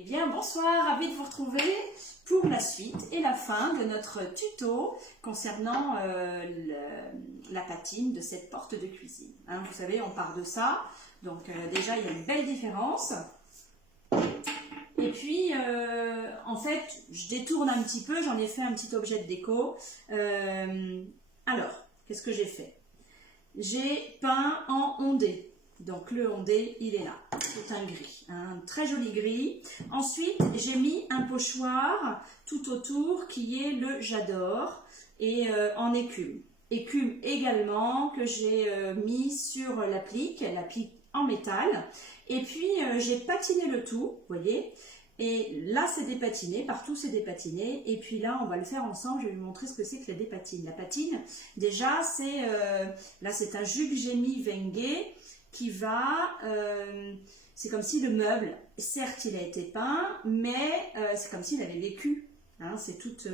Eh bien, bonsoir, ravi de vous retrouver pour la suite et la fin de notre tuto concernant la patine de cette porte de cuisine. Hein, vous savez, on part de ça, donc déjà il y a une belle différence. Et puis, en fait, je détourne un petit peu, j'en ai fait un petit objet de déco. Alors, qu'est-ce que j'ai fait? J'ai peint en ondé. Donc le ondé, il est là. C'est un gris, un très joli gris. Ensuite, j'ai mis un pochoir tout autour qui est le J'adore et en écume. Écume également que j'ai mis sur l'applique en métal. Et puis, j'ai patiné le tout, vous voyez. Et là, c'est dépatiné, partout c'est dépatiné. Et puis là, on va le faire ensemble, je vais vous montrer ce que c'est que la dépatine. La patine, déjà, là c'est un jus que j'ai mis Wenge qui va, c'est comme si le meuble, certes il a été peint, mais c'est comme s'il avait vécu. Hein, c'est toute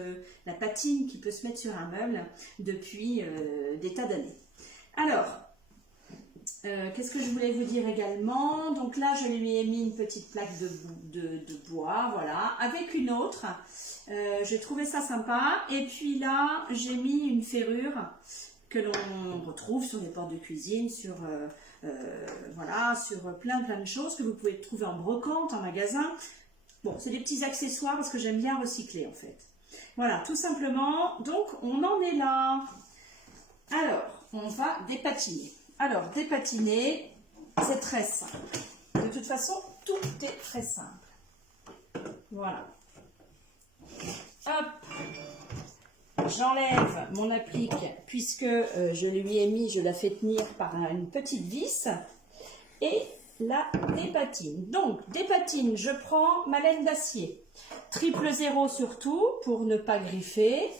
la patine qui peut se mettre sur un meuble depuis des tas d'années. Alors, qu'est-ce que je voulais vous dire également? Donc là, je lui ai mis une petite plaque de bois, voilà, avec une autre. J'ai trouvé ça sympa. Et puis là, j'ai mis une ferrure que l'on retrouve sur les portes de cuisine, voilà, sur plein de choses que vous pouvez trouver en brocante, en magasin. Bon, c'est des petits accessoires parce que j'aime bien recycler en fait. Voilà, tout simplement. Donc, on en est là. Alors, on va dépatiner. Alors, dépatiner, c'est très simple. De toute façon, tout est très simple. Voilà. Hop. J'enlève mon applique puisque je lui ai mis, je la fais tenir par une petite vis. Et la dépatine. Donc, dépatine, je prends ma laine d'acier. 000 surtout pour ne pas griffer.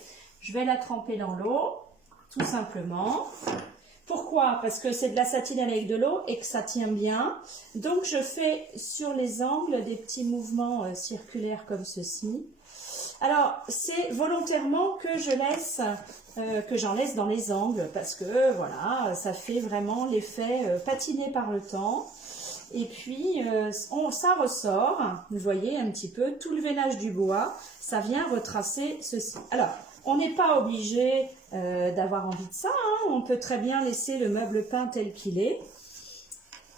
Je vais la tremper dans l'eau, tout simplement. Pourquoi? Parce que c'est de la satinelle avec de l'eau et que ça tient bien. Donc, je fais sur les angles des petits mouvements circulaires comme ceci. Alors, c'est volontairement que j'en laisse dans les angles parce que, voilà, ça fait vraiment l'effet patiné par le temps. Et puis, ça ressort, vous voyez un petit peu, tout le veinage du bois, ça vient retracer ceci. Alors, on n'est pas obligé d'avoir envie de ça, hein. On peut très bien laisser le meuble peint tel qu'il est.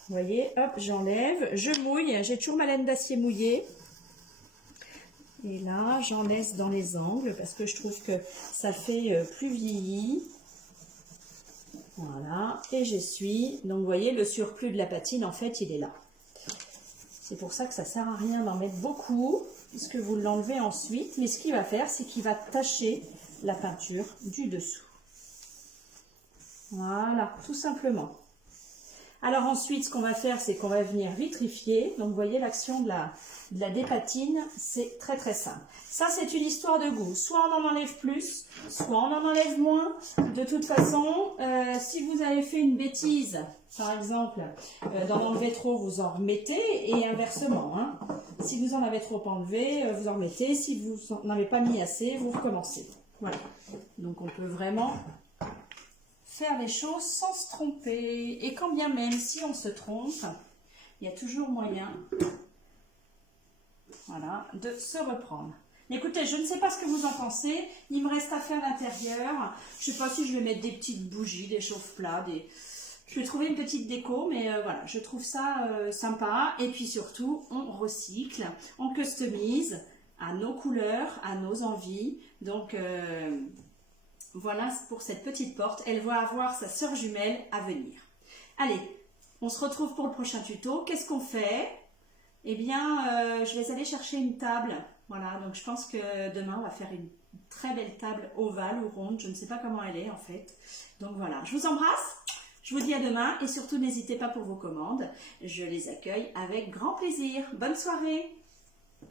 Vous voyez, hop, j'enlève, je mouille, j'ai toujours ma laine d'acier mouillée. Et là, j'en laisse dans les angles parce que je trouve que ça fait plus vieilli. Voilà, et j'essuie. Donc, vous voyez, le surplus de la patine, en fait, il est là. C'est pour ça que ça ne sert à rien d'en mettre beaucoup, puisque vous l'enlevez ensuite. Mais ce qu'il va faire, c'est qu'il va tacher la peinture du dessous. Voilà, tout simplement. Alors ensuite, ce qu'on va faire, c'est qu'on va venir vitrifier. Donc, vous voyez, l'action de la dépatine, c'est très très simple. Ça, c'est une histoire de goût. Soit on en enlève plus, soit on en enlève moins. De toute façon, si vous avez fait une bêtise, par exemple, d'en enlever trop, vous en remettez, et inversement. Hein. Si vous en avez trop enlevé, vous en remettez. Si vous n'en avez pas mis assez, vous recommencez. Voilà. Donc, on peut vraiment faire les choses sans se tromper. Et quand bien même, si on se trompe, il y a toujours moyen, voilà, de se reprendre. Écoutez, je ne sais pas ce que vous en pensez. Il me reste à faire l'intérieur. Je ne sais pas si je vais mettre des petites bougies, des chauffe-plats, je vais trouver une petite déco, mais voilà, je trouve ça sympa. Et puis surtout, on recycle, on customise à nos couleurs, à nos envies. Donc, voilà pour cette petite porte. Elle va avoir sa sœur jumelle à venir. Allez, on se retrouve pour le prochain tuto. Qu'est-ce qu'on fait? Eh bien, je vais aller chercher une table. Voilà, donc je pense que demain, on va faire une très belle table ovale ou ronde. Je ne sais pas comment elle est en fait. Donc voilà, je vous embrasse. Je vous dis à demain et surtout, n'hésitez pas pour vos commandes. Je les accueille avec grand plaisir. Bonne soirée!